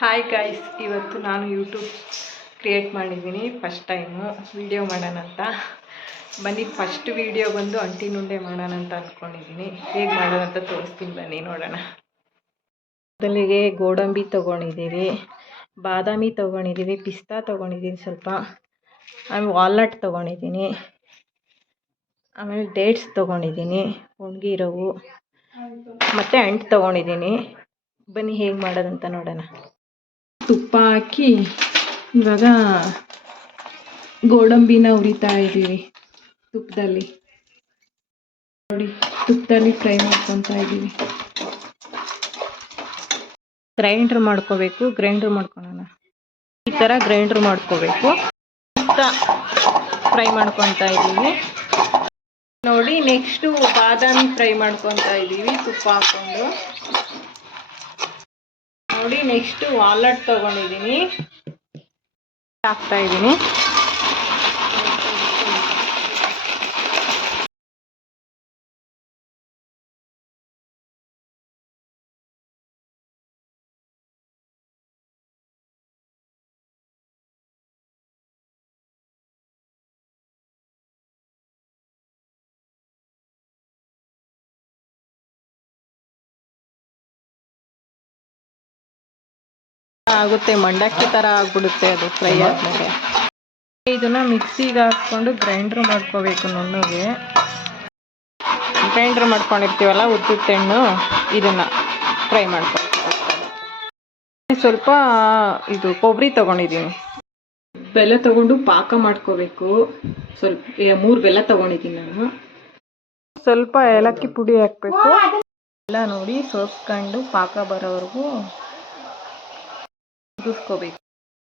Hi guys, ಇವತ್ತು ನಾನು YouTube create ಮಾಡಿದ್ದೀನಿ. ಫಸ್ಟ್ ಟೈಮು ವಿಡಿಯೋ ಮಾಡೋಣ ಅಂತ ಬನ್ನಿ. ಫಸ್ಟ್ ವಿಡಿಯೋ ಬಂದು ಅಂಟಿನುಂಡೆ ಮಾಡೋಣ ಅಂತ ಅಂದ್ಕೊಂಡಿದ್ದೀನಿ. ಹೇಗೆ ಮಾಡೋಣ ಅಂತ ತೋರಿಸ್ತೀನಿ, ಬನ್ನಿ ನೋಡೋಣ. ಮೊದಲಿಗೆ ಗೋಡಂಬಿ ತೊಗೊಂಡಿದ್ದೀವಿ, ಬಾದಾಮಿ ತೊಗೊಂಡಿದ್ದೀವಿ, ಪಿಸ್ತಾ ತೊಗೊಂಡಿದ್ದೀನಿ ಸ್ವಲ್ಪ, ಆಮೇಲೆ ವಾಲ್ನಟ್ ತೊಗೊಂಡಿದ್ದೀನಿ, ಆಮೇಲೆ ಡೇಟ್ಸ್ ತೊಗೊಂಡಿದ್ದೀನಿ, ಒಣಗಿರೋವು, ಮತ್ತು ಅಂಟು ತೊಗೊಂಡಿದ್ದೀನಿ. ಬನ್ನಿ ಹೇಗೆ ಮಾಡೋದಂತ ನೋಡೋಣ. ತುಪ್ಪ ಹಾಕಿ ಇವಾಗ ಗೋಡಂಬಿನ ಹುರಿತಾ ಇದ್ದೀವಿ ತುಪ್ಪದಲ್ಲಿ. ನೋಡಿ, ತುಪ್ಪದಲ್ಲಿ ಫ್ರೈ ಮಾಡ್ಕೊತಾ ಇದ್ದೀವಿ. ಗ್ರೈಂಡ್ರ್ ಮಾಡ್ಕೋಬೇಕು. ಗ್ರೈಂಡ್ರ್ ಮಾಡ್ಕೊಳ್ಳೋಣ. ಈ ಥರ ಗ್ರೈಂಡ್ರ್ ಮಾಡ್ಕೋಬೇಕು. ಫ್ರೈ ಮಾಡ್ಕೊತಾ ಇದ್ದೀವಿ. ನೋಡಿ, ನೆಕ್ಸ್ಟು ಬಾದಾಮಿ ಫ್ರೈ ಮಾಡ್ಕೊತಾ ಇದ್ದೀವಿ ತುಪ್ಪ ಹಾಕ್ಕೊಂಡು. ನೋಡಿ, ನೆಕ್ಸ್ಟು ವಾಲ್ನಟ್ ತೊಗೊಂಡಿದ್ದೀನಿ, ಹಾಕ್ತಾ ಇದ್ದೀನಿ. ಆಗುತ್ತೆ, ಮಂಡಕ್ಕಿ ಥರ ಆಗ್ಬಿಡುತ್ತೆ ಅದು ಫ್ರೈ ಆದಮೇಲೆ. ಇದನ್ನು ಮಿಕ್ಸಿಗೆ ಹಾಕ್ಕೊಂಡು ಗ್ರೈಂಡ್ರ್ ಮಾಡ್ಕೋಬೇಕು. ನುಣ್ಣಗೆ ಗ್ರೈಂಡ್ರ್ ಮಾಡ್ಕೊಂಡಿರ್ತೀವಲ್ಲ ಉದ್ದಿಟ್ಟೆಣ್ಣು, ಇದನ್ನು ಫ್ರೈ ಮಾಡ್ಕೋಬೇಕು. ಸ್ವಲ್ಪ ಇದು ಕೊಬ್ಬರಿ ತೊಗೊಂಡಿದ್ದೀನಿ, ಬೆಲ್ಲ ತೊಗೊಂಡು ಪಾಕ ಮಾಡ್ಕೋಬೇಕು. ಸ್ವಲ್ಪ 3 ಬೆಲ್ಲ ತೊಗೊಂಡಿದ್ದೀನಿ ನಾನು. ಸ್ವಲ್ಪ ಏಲಕ್ಕಿ ಪುಡಿ ಹಾಕಬೇಕು. ಎಲ್ಲ ನೋಡಿ ಸೋಸ್ಕೊಂಡು ಪಾಕ ಬರೋವರೆಗೂ ಕುದಿಸ್ಕೋಬೇಕು.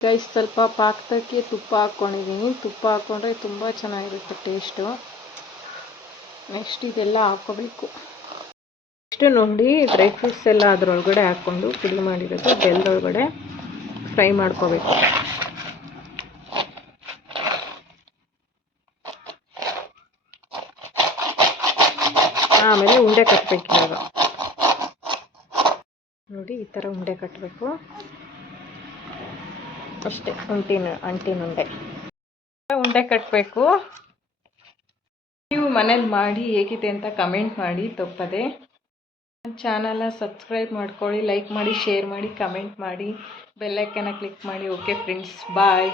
ಗೈಸ್, ಸ್ವಲ್ಪ ಪಾಕಕ್ಕೆ ತುಪ್ಪ ಹಾಕ್ಕೊಂಡಿದ್ದೀನಿ. ತುಪ್ಪ ಹಾಕ್ಕೊಂಡ್ರೆ ತುಂಬ ಚೆನ್ನಾಗಿರುತ್ತೆ ಟೇಸ್ಟು. ನೆಕ್ಸ್ಟ್ ಇದೆಲ್ಲ ಹಾಕ್ಕೋಬೇಕು. ನೆಕ್ಸ್ಟ್ ನೋಡಿ, ಡ್ರೈ ಫ್ರೂಟ್ಸ್ ಎಲ್ಲ ಅದರೊಳಗಡೆ ಹಾಕ್ಕೊಂಡು ಪುಡಿ ಮಾಡಿರೋದು ಬೆಲ್ಲದೊಳಗಡೆ ಫ್ರೈ ಮಾಡ್ಕೋಬೇಕು. ಆಮೇಲೆ ಉಂಡೆ ಕಟ್ಟಬೇಕು. ಇವಾಗ ನೋಡಿ, ಈ ಥರ ಉಂಡೆ ಕಟ್ಟಬೇಕು ಅಷ್ಟೇ. ಅಂಟಿನುಂಡೆ ಉಂಡೆ ಕಟ್ಟಬೇಕು. ನೀವು ಮನೇಲಿ ಮಾಡಿ ಹೇಗಿದೆ ಅಂತ ಕಮೆಂಟ್ ಮಾಡಿ ತಪ್ಪದೆ. ನನ್ನ ಚಾನಲ್ನ ಸಬ್ಸ್ಕ್ರೈಬ್ ಮಾಡ್ಕೊಳ್ಳಿ, ಲೈಕ್ ಮಾಡಿ, ಶೇರ್ ಮಾಡಿ, ಕಮೆಂಟ್ ಮಾಡಿ, ಬೆಲ್ ಐಕಾನ್ನ ಕ್ಲಿಕ್ ಮಾಡಿ. ಓಕೆ ಫ್ರೆಂಡ್ಸ್, ಬಾಯ್.